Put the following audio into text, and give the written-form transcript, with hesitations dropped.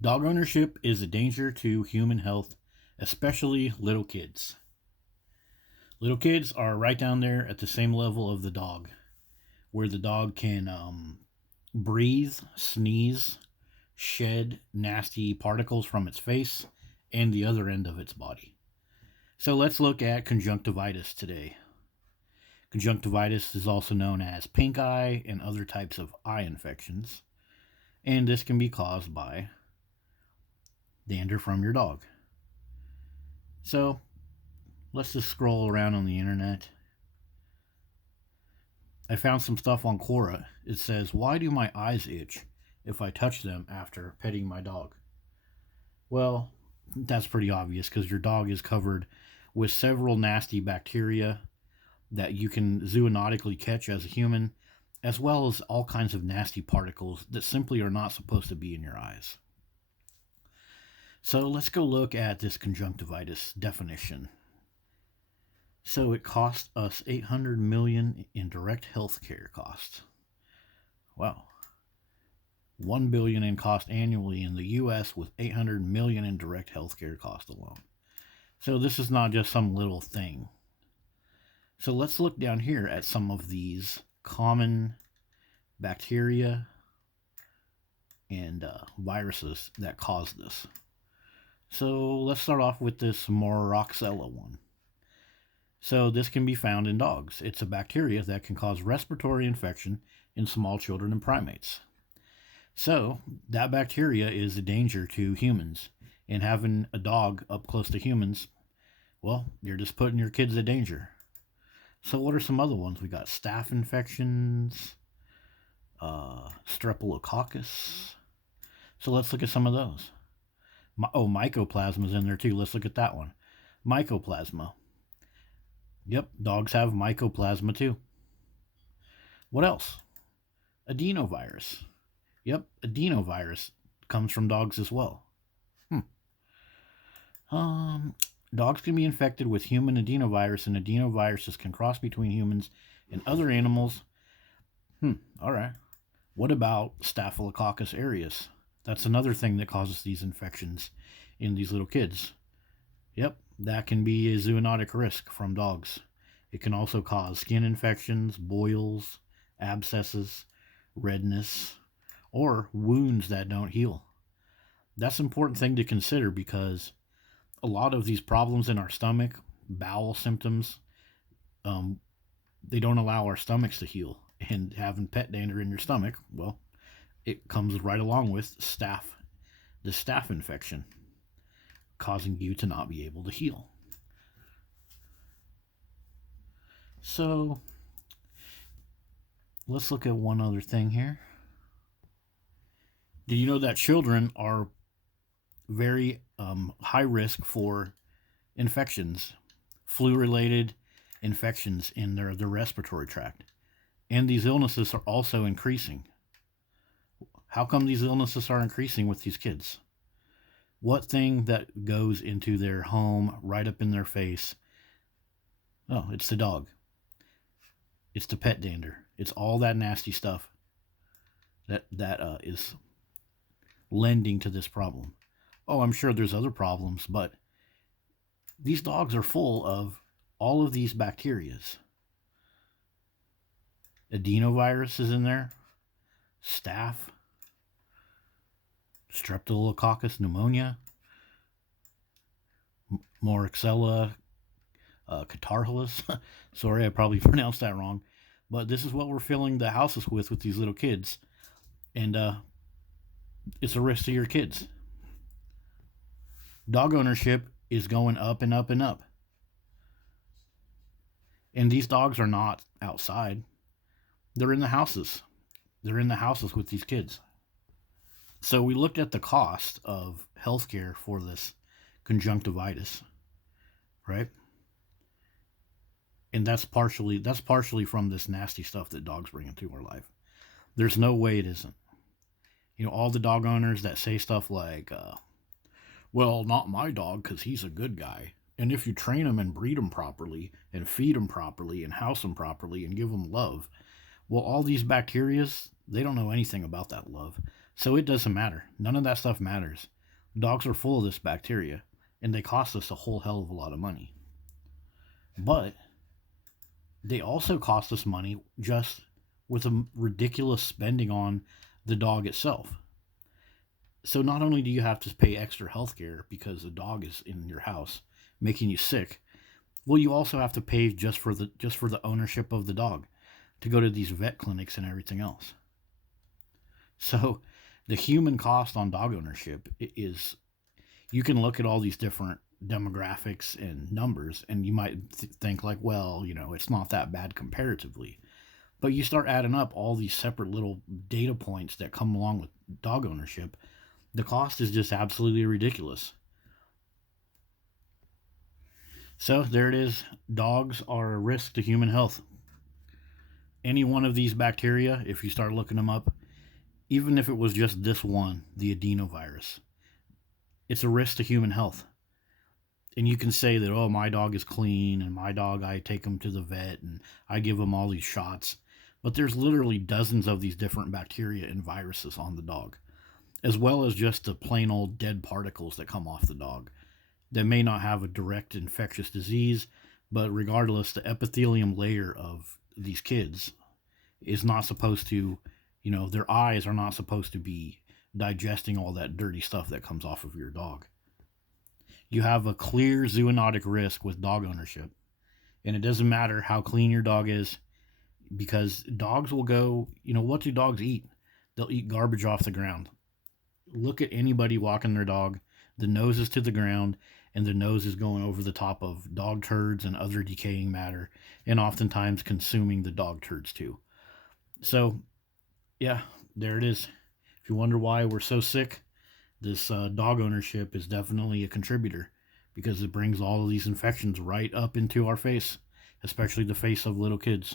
Dog ownership is a danger to human health, especially little kids. Little kids are right down there at the same level of the dog, where the dog can breathe, sneeze, shed nasty particles from its face and the other end of its body. So let's look at conjunctivitis today. Conjunctivitis is also known as pink eye and other types of eye infections, and this can be caused by dander from your dog. So let's just scroll around on the internet. I found some stuff on Quora. It says, "Why do my eyes itch if I touch them after petting my dog?" Well, that's pretty obvious because your dog is covered with several nasty bacteria that you can zoonotically catch as a human, as well as all kinds of nasty particles that simply are not supposed to be in your eyes. So let's go look at this conjunctivitis definition. So it costs us 800 million in direct health care costs. Wow. 1 billion in cost annually in the US with 800 million in direct health care cost alone. So this is not just some little thing. So let's look down here at some of these common bacteria and viruses that cause this. So let's start off with this Moraxella one. So this can be found in dogs. It's a bacteria that can cause respiratory infection in small children and primates. So that bacteria is a danger to humans. And having a dog up close to humans, well, you're just putting your kids in danger. So what are some other ones? We got staph infections, streptococcus. So let's look at some of those. Mycoplasma is in there too. Let's look at that one. Mycoplasma. Yep, dogs have mycoplasma too. What else? Adenovirus. Yep, adenovirus comes from dogs as well. Dogs can be infected with human adenovirus, and adenoviruses can cross between humans and other animals. All right. What about Staphylococcus aureus? That's another thing that causes these infections in these little kids. Yep, that can be a zoonotic risk from dogs. It can also cause skin infections, boils, abscesses, redness, or wounds that don't heal. That's an important thing to consider because a lot of these problems in our stomach, bowel symptoms, they don't allow our stomachs to heal. And having pet dander in your stomach, well, it comes right along with the staph infection, causing you to not be able to heal. So let's look at one other thing here. Did you know that children are very high risk for infections, flu-related infections in their respiratory tract? And these illnesses are also increasing. How come these illnesses are increasing with these kids? What thing that goes into their home, right up in their face? Oh, it's the dog. It's the pet dander. It's all that nasty stuff that is lending to this problem. Oh, I'm sure there's other problems, but these dogs are full of all of these bacterias. Adenovirus is in there, staph, streptococcus pneumonia, Moraxella catarrhalis. Sorry, I probably pronounced that wrong. But this is what we're filling the houses with these little kids. And it's a risk to your kids. Dog ownership is going up and up and up. And these dogs are not outside. They're in the houses. They're in the houses with these kids. So we looked at the cost of healthcare for this conjunctivitis, right? And that's partially from this nasty stuff that dogs bring into our life. There's no way it isn't. You know, all the dog owners that say stuff like, well, not my dog because he's a good guy. And if you train him and breed him properly and feed him properly and house him properly and give him love, well, all these bacterias, they don't know anything about that love. So it doesn't matter. None of that stuff matters. Dogs are full of this bacteria, and they cost us a whole hell of a lot of money. But they also cost us money just with a ridiculous spending on the dog itself. So not only do you have to pay extra health care because the dog is in your house making you sick, well, you also have to pay just for the ownership of the dog to go to these vet clinics and everything else. So the human cost on dog ownership is, you can look at all these different demographics and numbers and you might think like, well, it's not that bad comparatively. But you start adding up all these separate little data points that come along with dog ownership, the cost is just absolutely ridiculous. So there it is. Dogs are a risk to human health. Any one of these bacteria, if you start looking them up, even if it was just this one, the adenovirus, it's a risk to human health. And you can say that, oh, my dog is clean and my dog, I take him to the vet and I give him all these shots. But there's literally dozens of these different bacteria and viruses on the dog, as well as just the plain old dead particles that come off the dog that may not have a direct infectious disease, but regardless, the epithelium layer of these kids is not supposed to, their eyes are not supposed to be digesting all that dirty stuff that comes off of your dog. You have a clear zoonotic risk with dog ownership, and it doesn't matter how clean your dog is, because dogs will go, what do dogs eat? They'll eat garbage off the ground. Look at anybody walking their dog, the nose is to the ground, and the nose is going over the top of dog turds and other decaying matter, and oftentimes consuming the dog turds too. So, yeah, there it is. If you wonder why we're so sick, this dog ownership is definitely a contributor, because it brings all of these infections right up into our face, especially the face of little kids.